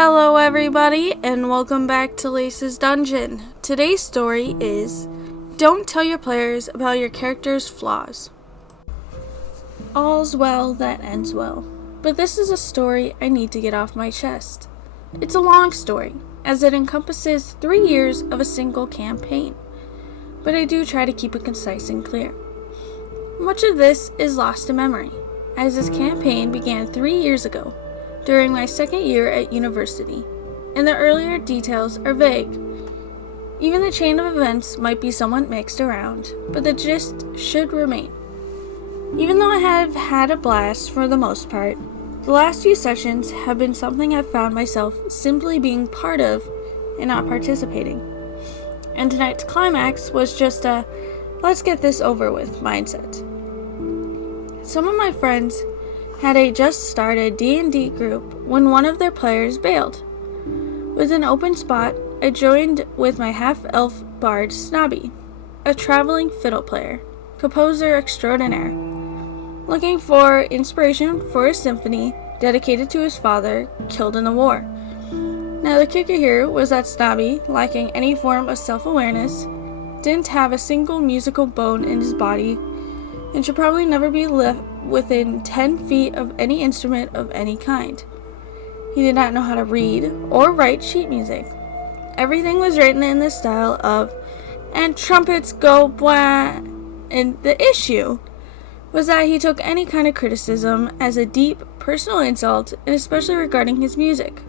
Hello everybody, and welcome back to Lace's Dungeon. Today's story is Don't Tell Your Players About Your Character's Flaws. All's well that ends well, but this is a story I need to get off my chest. It's a long story, as it encompasses 3 years of a single campaign, but I do try to keep it concise and clear. Much of this is lost to memory, as this campaign began 3 years ago, during my second year at university, and the earlier details are vague. Even the chain of events might be somewhat mixed around, but the gist should remain. Even though I have had a blast for the most part, the last few sessions have been something I've found myself simply being part of and not participating. And tonight's climax was just a let's get this over with mindset. Some of my friends had a just started D&D group when one of their players bailed. With an open spot, I joined with my half-elf bard Snobby, a traveling fiddle player, composer extraordinaire, looking for inspiration for a symphony dedicated to his father, killed in the war. Now the kicker here was that Snobby, lacking any form of self-awareness, didn't have a single musical bone in his body, and should probably never be left within 10 feet of any instrument of any kind. He did not know how to read or write sheet music. Everything was written in the style of, and trumpets go blah, and the issue was that he took any kind of criticism as a deep personal insult, and especially regarding his music.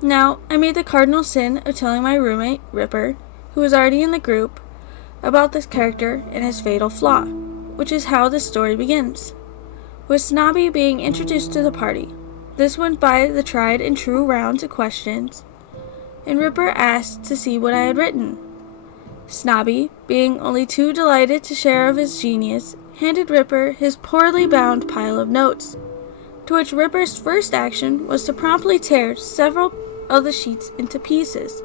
Now, I made the cardinal sin of telling my roommate, Ripper, who was already in the group, about this character and his fatal flaw, which is how the story begins. With Snobby being introduced to the party, this went by the tried and true rounds of questions, and Ripper asked to see what I had written. Snobby, being only too delighted to share of his genius, handed Ripper his poorly bound pile of notes, to which Ripper's first action was to promptly tear several of the sheets into pieces.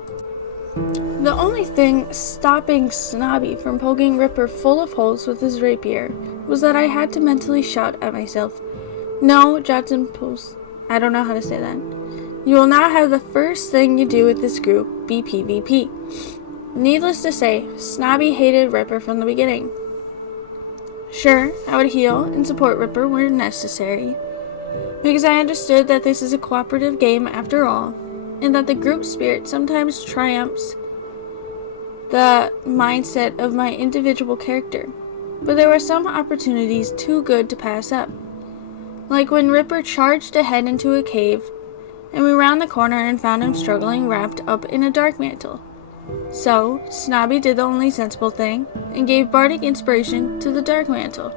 The only thing stopping Snobby from poking Ripper full of holes with his rapier was that I had to mentally shout at myself, "No, Johnson Post, I don't know how to say that. You will not have the first thing you do with this group be PvP." Needless to say, Snobby hated Ripper from the beginning. Sure, I would heal and support Ripper where necessary, because I understood that this is a cooperative game after all, and that the group spirit sometimes triumphs the mindset of my individual character. But there were some opportunities too good to pass up. Like when Ripper charged ahead into a cave, and we round the corner and found him struggling wrapped up in a dark mantle. So, Snobby did the only sensible thing, and gave bardic inspiration to the dark mantle.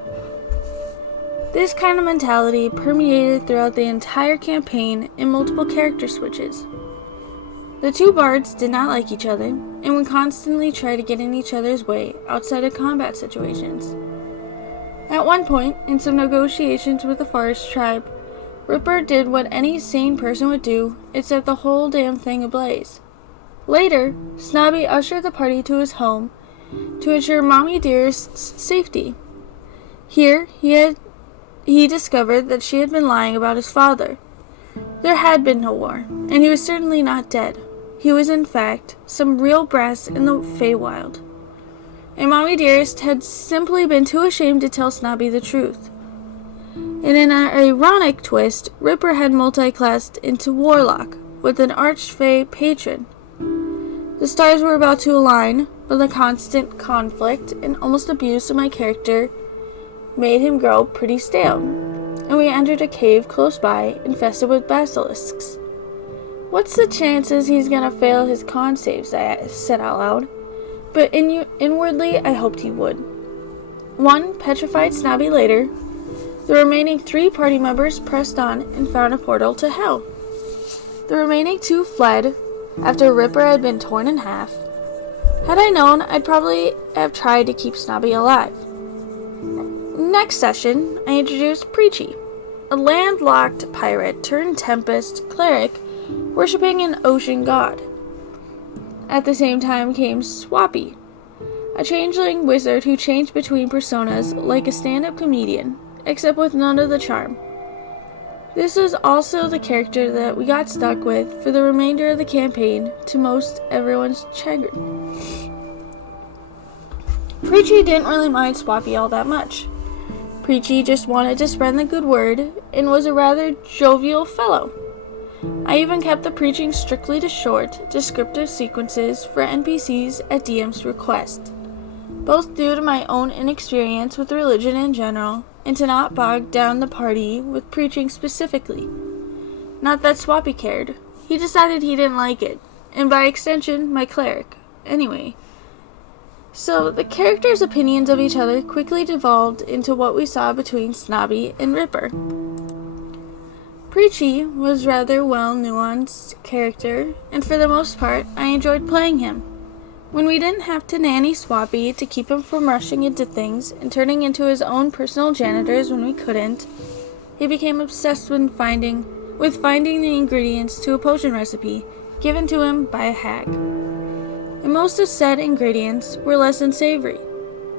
This kind of mentality permeated throughout the entire campaign in multiple character switches. The two bards did not like each other, and would constantly try to get in each other's way outside of combat situations. At one point, in some negotiations with the forest tribe, Ripper did what any sane person would do, and set the whole damn thing ablaze. Later, Snobby ushered the party to his home to ensure Mommy Dearest's safety. Here, he discovered that she had been lying about his father. There had been no war, and he was certainly not dead. He was, in fact, some real brass in the Feywild. And Mommy Dearest had simply been too ashamed to tell Snobby the truth. And in an ironic twist, Ripper had multi-classed into Warlock, with an Archfey patron. The stars were about to align, but the constant conflict and almost abuse of my character made him grow pretty stale, and we entered a cave close by infested with basilisks. "What's the chances he's gonna fail his con saves?" I said out loud, but inwardly I hoped he would. One petrified Snobby later, the remaining 3 party members pressed on and found a portal to hell. The remaining 2 fled after Ripper had been torn in half. Had I known, I'd probably have tried to keep Snobby alive. Next session, I introduced Preachy, a landlocked pirate turned tempest cleric worshipping an ocean god. At the same time came Swappy, a changeling wizard who changed between personas like a stand-up comedian, except with none of the charm. This was also the character that we got stuck with for the remainder of the campaign, to most everyone's chagrin. Preachy didn't really mind Swappy all that much. Preachy just wanted to spread the good word and was a rather jovial fellow. I even kept the preaching strictly to short, descriptive sequences for NPCs at DM's request, both due to my own inexperience with religion in general and to not bog down the party with preaching specifically. Not that Swappy cared. He decided he didn't like it, and by extension, my cleric. Anyway. So, the characters' opinions of each other quickly devolved into what we saw between Snobby and Ripper. Preachy was rather well-nuanced character, and for the most part, I enjoyed playing him. When we didn't have to nanny Swappy to keep him from rushing into things and turning into his own personal janitors when we couldn't, he became obsessed with finding the ingredients to a potion recipe given to him by a hag. And most of said ingredients were less than savory.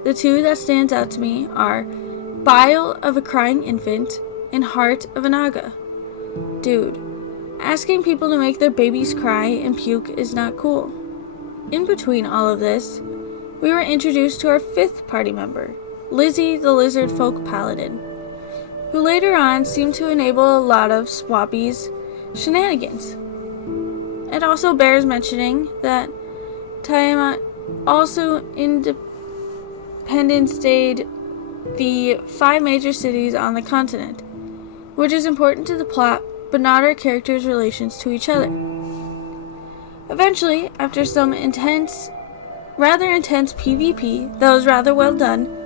The two that stands out to me are bile of a crying infant and heart of an aga. Dude, asking people to make their babies cry and puke is not cool. In between all of this, we were introduced to our fifth party member, Lizzie the Lizard Folk Paladin, who later on seemed to enable a lot of Swappy's shenanigans. It also bears mentioning that Tiamat also independence stayed the 5 major cities on the continent, which is important to the plot, but not our characters' relations to each other. Eventually, after some rather intense PvP that was rather well done,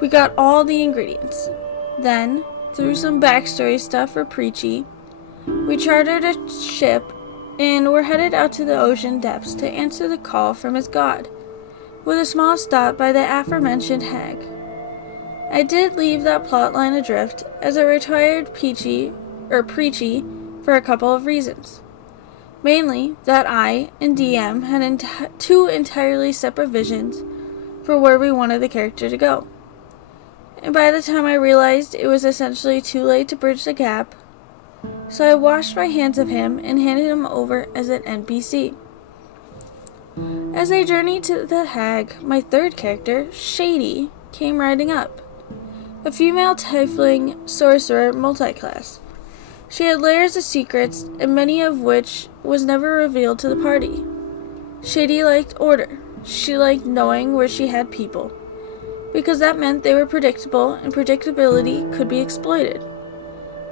we got all the ingredients. Then, through some backstory stuff for Preachy, we chartered a ship and were headed out to the ocean depths to answer the call from his god, with a small stop by the aforementioned hag. I did leave that plotline adrift as I retired Preachy for a couple of reasons. Mainly that I and DM had two entirely separate visions for where we wanted the character to go. And by the time I realized it was essentially too late to bridge the gap, so I washed my hands of him and handed him over as an NPC. As I journeyed to the hag, my third character, Shady, came riding up. A female tiefling sorcerer multiclass. She had layers of secrets, and many of which was never revealed to the party. Shady liked order. She liked knowing where she had people, because that meant they were predictable and predictability could be exploited.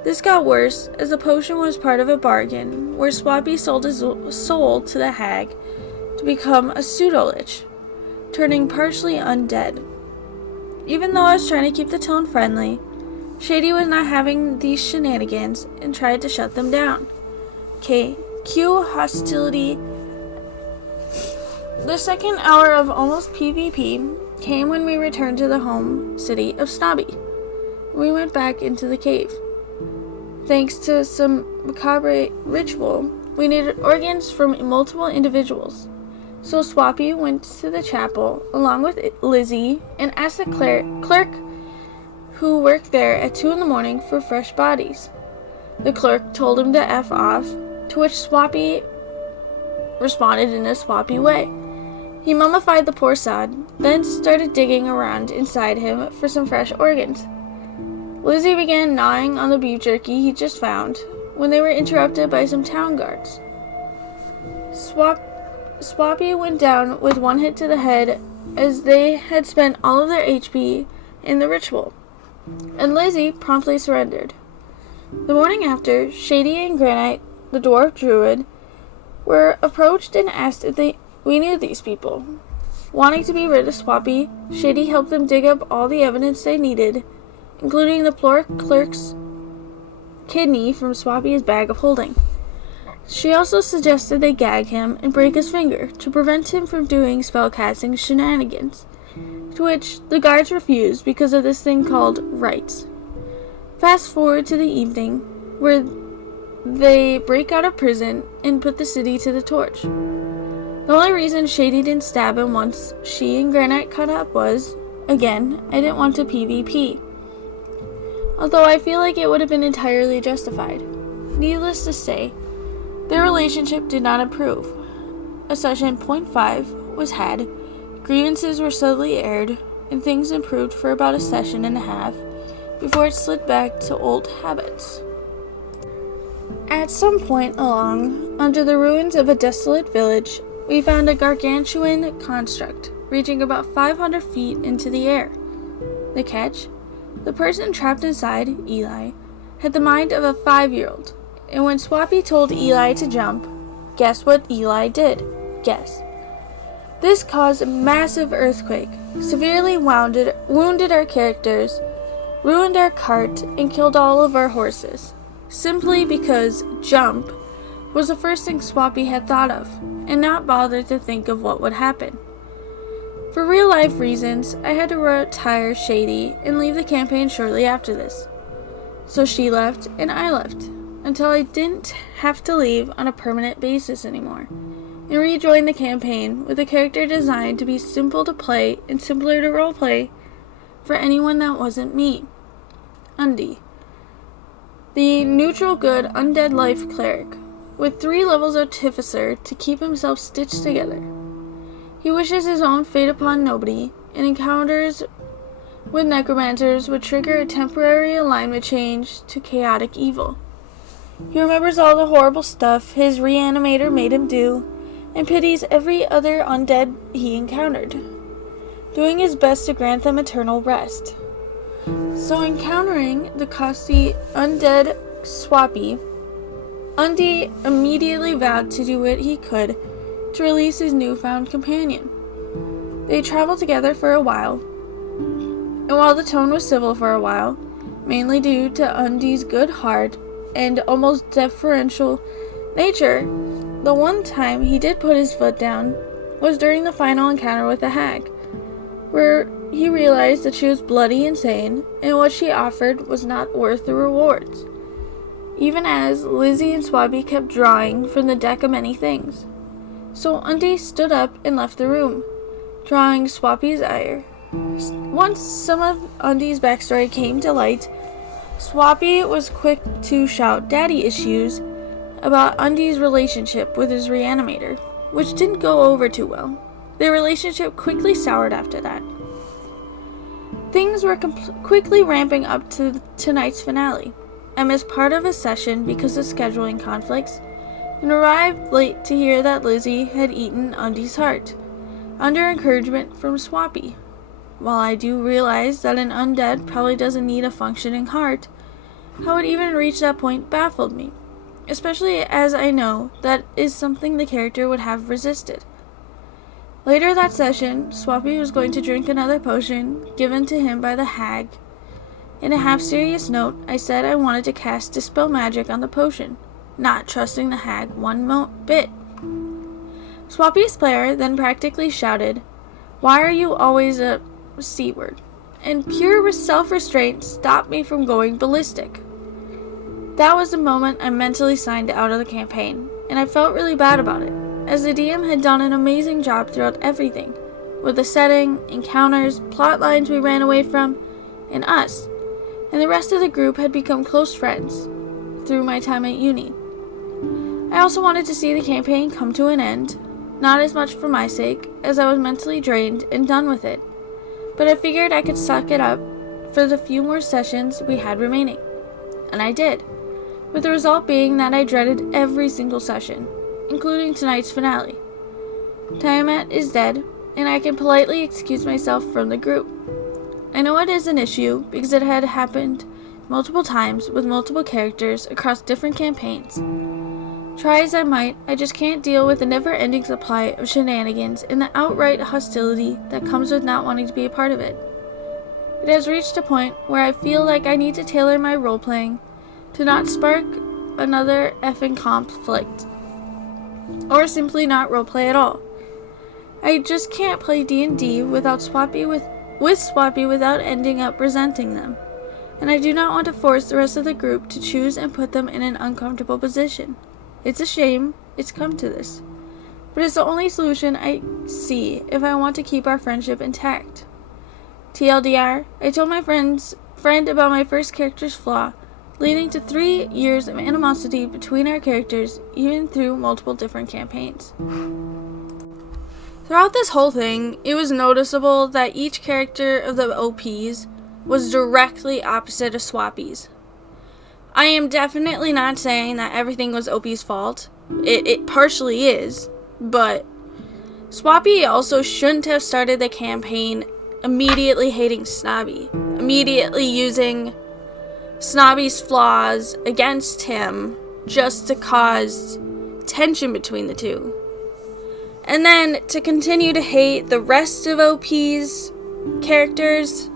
This got worse as the potion was part of a bargain where Swappy sold his soul to the hag to become a pseudo-lich, turning partially undead. Even though I was trying to keep the tone friendly, Shady was not having these shenanigans and tried to shut them down. Cue hostility. The second hour of almost PvP came when we returned to the home city of Snobby. We went back into the cave. Thanks to some macabre ritual, we needed organs from multiple individuals. So Swappy went to the chapel along with Lizzie and asked the clerk who worked there at 2 a.m. for fresh bodies. The clerk told him to F off, to which Swappy responded in a Swappy way. He mummified the poor sod, then started digging around inside him for some fresh organs. Lizzie began gnawing on the beef jerky he just found when they were interrupted by some town guards. Swappy went down with one hit to the head as they had spent all of their HP in the ritual, and Lizzie promptly surrendered. The morning after, Shady and Granite, the dwarf druid, were approached and asked if we knew these people. Wanting to be rid of Swappy, Shady helped them dig up all the evidence they needed, including the poor clerk's kidney from Swappy's bag of holding. She also suggested they gag him and break his finger to prevent him from doing spellcasting shenanigans, to which the guards refused because of this thing called rights. Fast forward to the evening, where they break out of prison and put the city to the torch. The only reason Shady didn't stab him once she and Granite caught up was, again, I didn't want to PvP. although I feel like it would have been entirely justified. Needless to say, their relationship did not improve. A session .5 was had, grievances were subtly aired, and things improved for about a session and a half before it slid back to old habits. At some point along, under the ruins of a desolate village, we found a gargantuan construct reaching about 500 feet into the air. The catch? The person trapped inside, Eli, had the mind of a 5-year-old, and when Swappy told Eli to jump, guess what Eli did? Guess. This caused a massive earthquake, severely wounded our characters, ruined our cart, and killed all of our horses, simply because jump was the first thing Swappy had thought of, and not bothered to think of what would happen. For real-life reasons, I had to retire Shady and leave the campaign shortly after this. So she left, and I left, until I didn't have to leave on a permanent basis anymore, and rejoined the campaign with a character designed to be simple to play and simpler to roleplay for anyone that wasn't me. Undie, the neutral good undead life cleric, with 3 levels artificer to keep himself stitched together. He wishes his own fate upon nobody, and encounters with necromancers would trigger a temporary alignment change to chaotic evil. He remembers all the horrible stuff his reanimator made him do, and pities every other undead he encountered, doing his best to grant them eternal rest. So encountering the costly undead Swappy, Undie immediately vowed to do what he could to release his newfound companion. They traveled together for a while, and while the tone was civil for a while, mainly due to Undie's good heart and almost deferential nature, the one time he did put his foot down was during the final encounter with the hag, where he realized that she was bloody insane and what she offered was not worth the rewards, even as Lizzie and Swappy kept drawing from the deck of many things. So Undie stood up and left the room, drawing Swappy's ire. Once some of Undie's backstory came to light, Swappy was quick to shout daddy issues about Undie's relationship with his reanimator, which didn't go over too well. Their relationship quickly soured after that. Things were quickly ramping up to tonight's finale. I missed part of a session because of scheduling conflicts, and arrived late to hear that Lizzie had eaten Undie's heart, under encouragement from Swappy. While I do realize that an undead probably doesn't need a functioning heart, how it even reached that point baffled me, especially as I know that is something the character would have resisted. Later that session, Swappy was going to drink another potion given to him by the hag. In a half-serious note, I said I wanted to cast Dispel Magic on the potion, not trusting the hag one bit. Swappy's player then practically shouted, "Why are you always a C-word?" And pure self-restraint stopped me from going ballistic. That was the moment I mentally signed out of the campaign, and I felt really bad about it, as the DM had done an amazing job throughout everything, with the setting, encounters, plot lines we ran away from, and us, and the rest of the group had become close friends through my time at uni. I also wanted to see the campaign come to an end, not as much for my sake, as I was mentally drained and done with it, but I figured I could suck it up for the few more sessions we had remaining. And I did, with the result being that I dreaded every single session, including tonight's finale. Tiamat is dead, and I can politely excuse myself from the group. I know it is an issue because it had happened multiple times with multiple characters across different campaigns. Try as I might, I just can't deal with the never-ending supply of shenanigans and the outright hostility that comes with not wanting to be a part of it. It has reached a point where I feel like I need to tailor my role-playing to not spark another effing conflict, or simply not roleplay at all. I just can't play D&D without Swappy with Swappy without ending up resenting them, and I do not want to force the rest of the group to choose and put them in an uncomfortable position. It's a shame it's come to this, but it's the only solution I see if I want to keep our friendship intact. TLDR, I told my friends friend about my first character's flaw, leading to 3 years of animosity between our characters, even through multiple different campaigns. Throughout this whole thing, it was noticeable that each character of the OPs was directly opposite of Swappy's. I am definitely not saying that everything was OP's fault. It partially is, but Swappy also shouldn't have started the campaign immediately hating Snobby, immediately using Snobby's flaws against him just to cause tension between the two. And then to continue to hate the rest of OP's characters.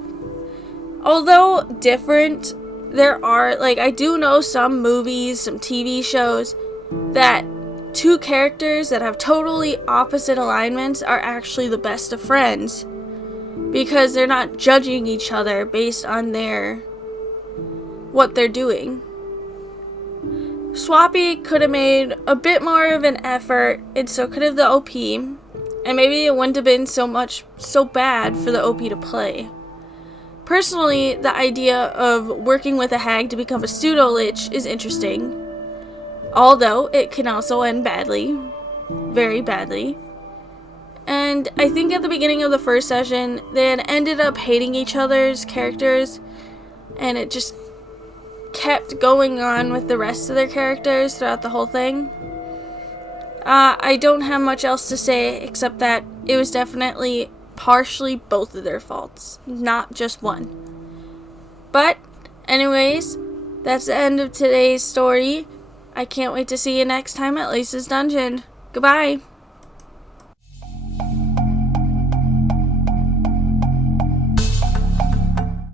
Although different, there are, I do know some movies, some TV shows, that 2 characters that have totally opposite alignments are actually the best of friends. Because they're not judging each other based on what they're doing. Swappy could have made a bit more of an effort, and so could have the OP, and maybe it wouldn't have been so bad for the OP to play. Personally, the idea of working with a hag to become a pseudo-lich is interesting, although it can also end badly, very badly. And I think at the beginning of the first session, they had ended up hating each other's characters, and it just kept going on with the rest of their characters throughout the whole thing. I don't have much else to say except that it was definitely partially both of their faults, not just one. But anyways, that's the end of today's story. I can't wait to see you next time at Lisa's Dungeon. Goodbye!